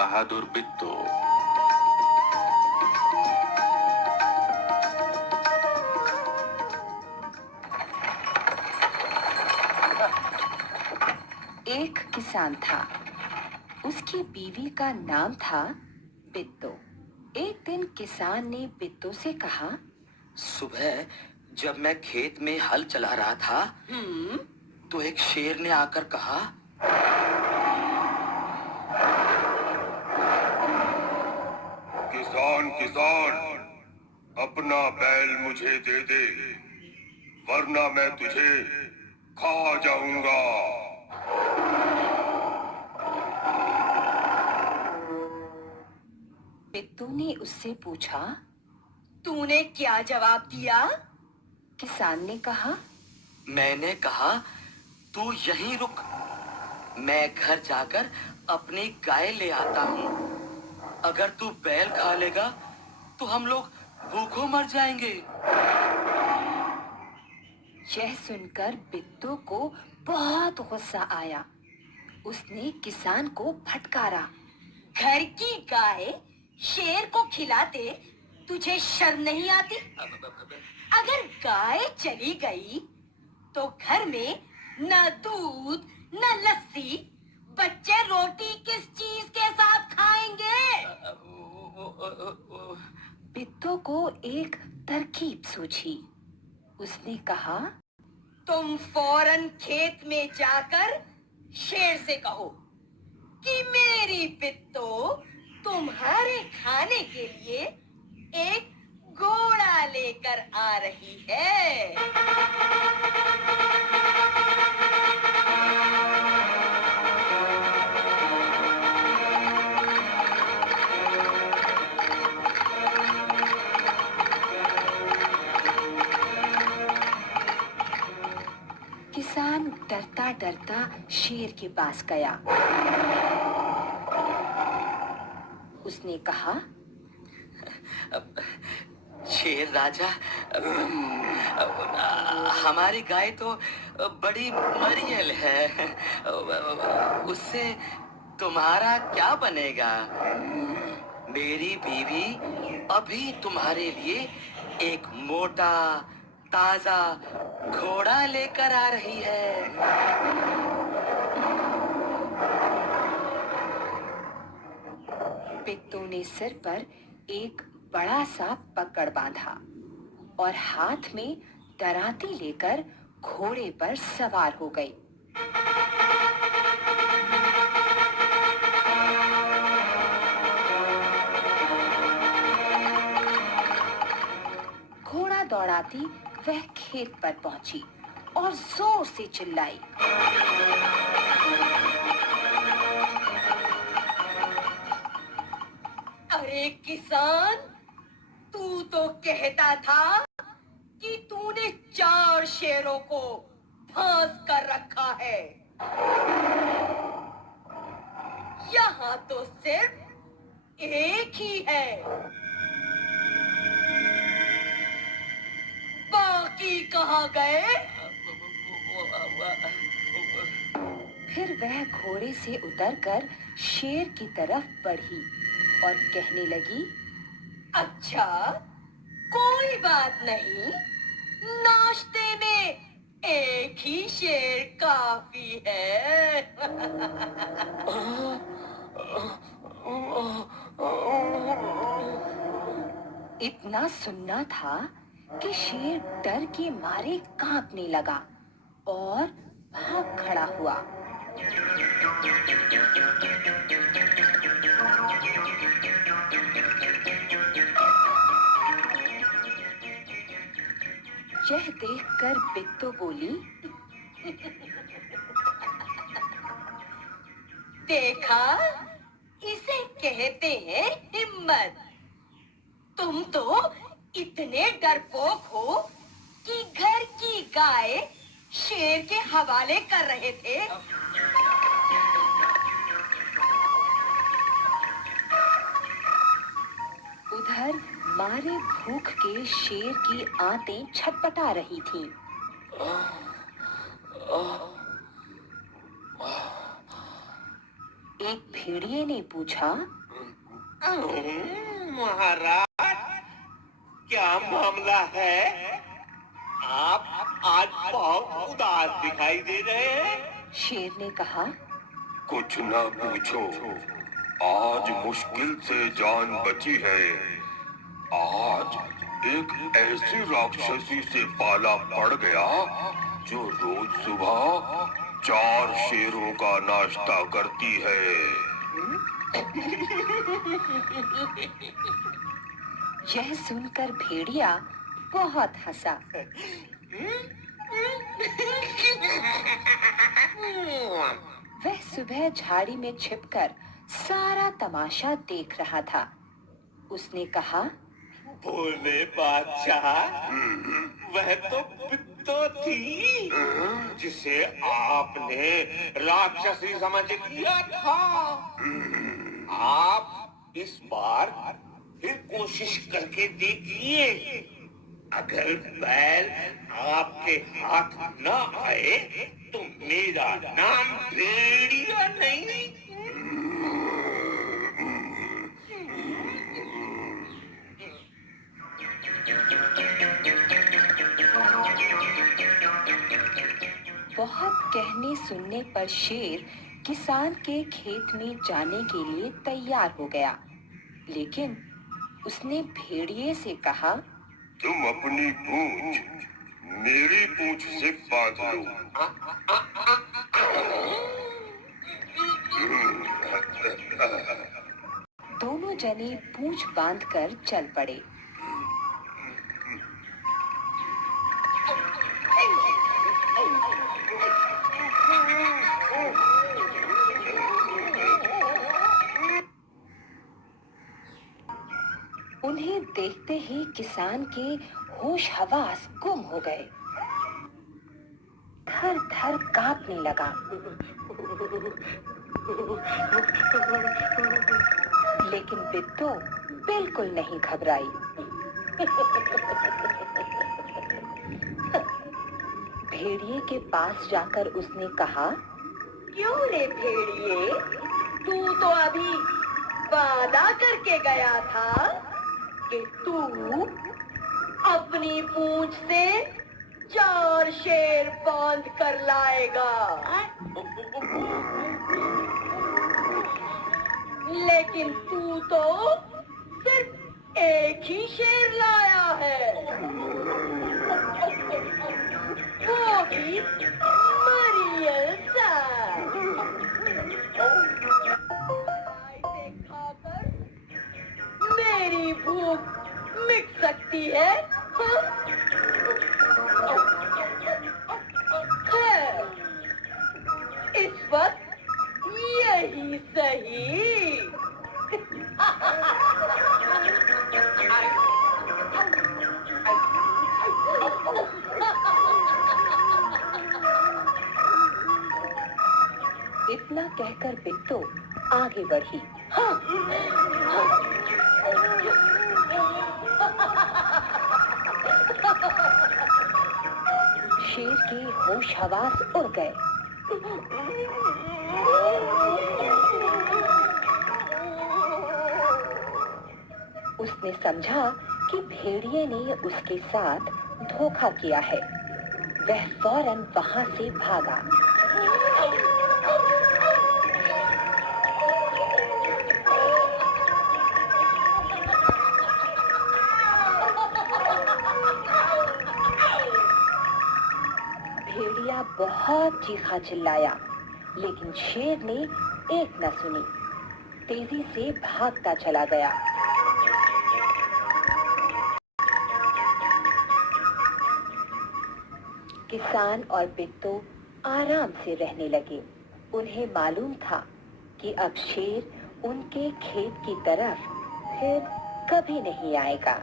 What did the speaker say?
बहादुर बिट्टू। एक किसान था। उसकी बीवी का नाम था बिट्टू। एक दिन किसान ने बिट्टू से कहा, सुबह जब मैं खेत में हल चला रहा था, तो एक शेर ने आकर कहा, किसान किसान, अपना बैल मुझे दे दे, वरना मैं तुझे खा जाऊंगा। बिट्टू ने उससे पूछा, तूने क्या जवाब दिया? किसान ने कहा, मैंने कहा, तू यहीं रुक, मैं घर जाकर अपनी गाय ले आता हूँ। अगर तू बैल खा लेगा तो हम लोग भूखों मर जाएंगे। यह सुनकर बिट्टू को बहुत गुस्सा आया। उसने किसान को फटकारा, घर की गाय शेर को खिलाते तुझे शर्म नहीं आती? अगर गाय चली गई तो घर में न दूध न लस्सी, बच्चे रोटी किस चीज के साथ खाएंगे? बिट्टू को एक तरकीब सूझी। उसने कहा, तुम फौरन खेत में जाकर शेर से कहो कि मेरी बिट्टू तुम्हारे खाने के लिए एक घोड़ा लेकर आ रही है। किसान डरता डरता शेर के पास गया। उसने कहा, शेर राजा, हमारी गाय तो बड़ी मरियल है, उससे तुम्हारा क्या बनेगा? मेरी बीवी अभी तुम्हारे लिए एक मोटा ताजा घोड़ा लेकर आ रही है। बिट्टू ने सिर पर एक बड़ा सा पकड़ बांधा और हाथ में दराती लेकर घोड़े पर सवार हो गई। घोड़ा दौड़ाती वह खेत पर पहुंची और जोर से चिल्लाई, अरे किसान, तू तो कहता था कि तूने 4 शेरों को फांस कर रखा है। यहाँ तो सिर्फ एक ही है। बाकी कहाँ गए? फिर वह घोड़े से उतरकर शेर की तरफ बढ़ी और कहने लगी, अच्छा, कोई बात नहीं, नाश्ते में एक ही शेर काफी है। इतना सुनना था कि शेर डर के मारे कांपने लगा और भाग खड़ा हुआ। यह देखकर बिट्टू बोली, देखा, इसे कहते हैं हिम्मत। तुम तो इतने डरपोक हो कि घर की गाय शेर के हवाले कर रहे थे। उधर मारे भूख के शेर की आंतें छटपटा रही थीं। एक भेड़िए ने पूछा, महाराज, क्या मामला है? आप आज बहुत उदास दिखाई दे रहे हैं। शेर ने कहा, कुछ न पूछो, आज मुश्किल से जान बची है। आज एक ऐसी राक्षसी से पाला पड़ गया जो रोज सुबह 4 शेरों का नाश्ता करती है। यह सुनकर भेड़िया बहुत हंसा। वह सुबह झाड़ी में छिपकर सारा तमाशा देख रहा था। उसने कहा, भोले बादशाह, वह तो बित्तो थी जिसे आपने राक्षसी समझ लिया था। आप इस बार फिर कोशिश करके देखिए। अगर बैल आपके हाथ न आए तो मेरा नाम भेड़िया नहीं। बहुत कहने सुनने पर शेर किसान के खेत में जाने के लिए तैयार हो गया, लेकिन उसने भेड़िए से कहा, तुम अपनी पूंछ मेरी पूंछ से बांध लो। दोनों जने पूंछ बांधकर चल पड़े। उन्हें देखते ही किसान के होश हवास गुम हो गए। थर थर कांपने लगा। लेकिन बिट्टू बिल्कुल नहीं घबराई। भेड़िए के पास जाकर उसने कहा, क्यों रे भेड़िए, तू तो अभी वादा करके गया था कि तू अपनी पूंछ से 4 शेर बांध कर लाएगा। लेकिन तू तो सिर्फ एक ही शेर लाया है, वो भी मरियल सा। खाकर मेरी भूख मिट सकती है। खैर, इस वक्त यही सही। इतना कहकर बिट्टू आगे बढ़ी। शेर के होश हवास उड़ गए। उसने समझा कि भेड़िए ने उसके साथ धोखा किया है। वह फौरन वहां से भागा। भेड़िया बहुत चीखा चिल्लाया, लेकिन शेर ने एक न सुनी। तेजी से भागता चला गया। किसान और बिट्टू आराम से रहने लगे। उन्हें मालूम था कि अब शेर उनके खेत की तरफ फिर कभी नहीं आएगा।